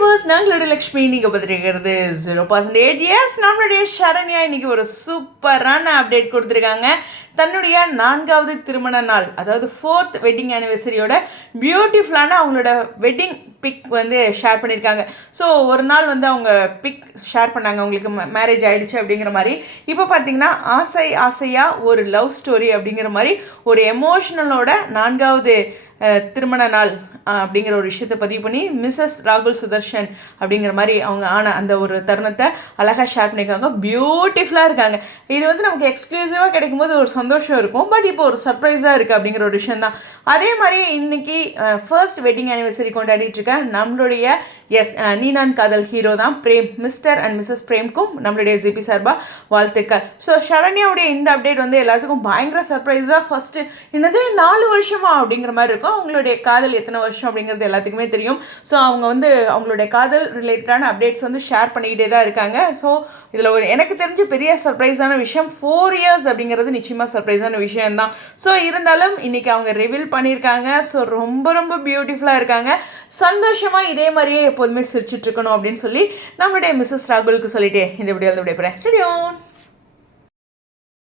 Viewers நாங்களோட Lakshmi நீங்கள் பார்த்துருக்கிறது zero percentage S நம்மளுடைய சரண்யா இன்னைக்கு ஒரு சூப்பரான அப்டேட் கொடுத்துருக்காங்க. தன்னுடைய நான்காவது திருமண நாள் அதாவது ஃபோர்த் வெட்டிங் ஆனிவர்சரியோட பியூட்டிஃபுல்லான அவங்களோட வெட்டிங் பிக் வந்து ஷேர் பண்ணியிருக்காங்க ஸோ ஒரு நாள் வந்து அவங்க பிக் ஷேர் பண்ணாங்க. அவங்களுக்கு மேரேஜ் ஆகிடுச்சு அப்படிங்கிற மாதிரி. இப்போ பார்த்தீங்கன்னா ஆசை ஆசையாக ஒரு லவ் ஸ்டோரி அப்படிங்கிற மாதிரி ஒரு எமோஷ்னலோட நான்காவது திருமண நாள் அப்படிங்கிற ஒரு விஷயத்தை பதிவு பண்ணி மிஸ்ஸஸ் ராகுல் சுதர்ஷன் அப்படிங்கிற மாதிரி அவங்க ஆன அந்த ஒரு தருணத்தை அழகாக ஷேர் பண்ணியிருக்காங்க. பியூட்டிஃபுல்லாக இருக்காங்க. இது வந்து நமக்கு எக்ஸ்க்ளூசிவாக கிடைக்கும்போது ஒரு சந்தோஷம் இருக்கும். பட் இப்போ ஒரு சர்ப்ரைஸாக இருக்குது அப்படிங்கிற ஒரு விஷயம் தான் அதே மாதிரி இன்னைக்கு ஃபர்ஸ்ட் வெட்டிங் ஆனிவர்சரி கொண்டாடிட்டு நம்மளுடைய எஸ் நீனான் காதல் ஹீரோ தான். பிரேம் மிஸ்டர் அண்ட் மிஸ்ஸஸ் பிரேம்க்கும் நம்மளுடைய ஜிபி சார்பா வாழ்த்துக்கள். ஸோ சரண்யாவுடைய இந்த அப்டேட் வந்து எல்லாத்துக்கும் பயங்கர சர்ப்ரைஸாக ஃபஸ்ட்டு என்னது நாலு வருஷமா அப்படிங்கிற மாதிரி இருக்கும். அவங்களுடைய காதல் எத்தனை வருஷம் அப்படிங்கிறது எல்லாத்துக்குமே தெரியும். ஸோ அவங்க வந்து அவங்களுடைய காதல் ரிலேட்டடான அப்டேட்ஸ் வந்து ஷேர் பண்ணிக்கிட்டே தான் இருக்காங்க. ஸோ இதில் ஒரு எனக்கு தெரிஞ்ச பெரிய சர்ப்ரைஸான விஷயம் ஃபோர் இயர்ஸ் அப்படிங்கிறது நிச்சயமாக சர்ப்ரைஸான விஷயம்தான். ஸோ இருந்தாலும் இன்றைக்கி அவங்க ரிவீல் பண்ணியிருக்காங்க. ஸோ ரொம்ப ரொம்ப பியூட்டிஃபுல்லாக இருக்காங்க. சந்தோஷமாக இதே மாதிரியே எப்போதுமே சிரிச்சிட்ருக்கணும் அப்படின்னு சொல்லி நம்மளுடைய மிஸ்ஸஸ் ராகுலுக்கு சொல்லிட்டு இந்த வீடியோ வந்து விடைபெறேன். ஸ்டடியோன்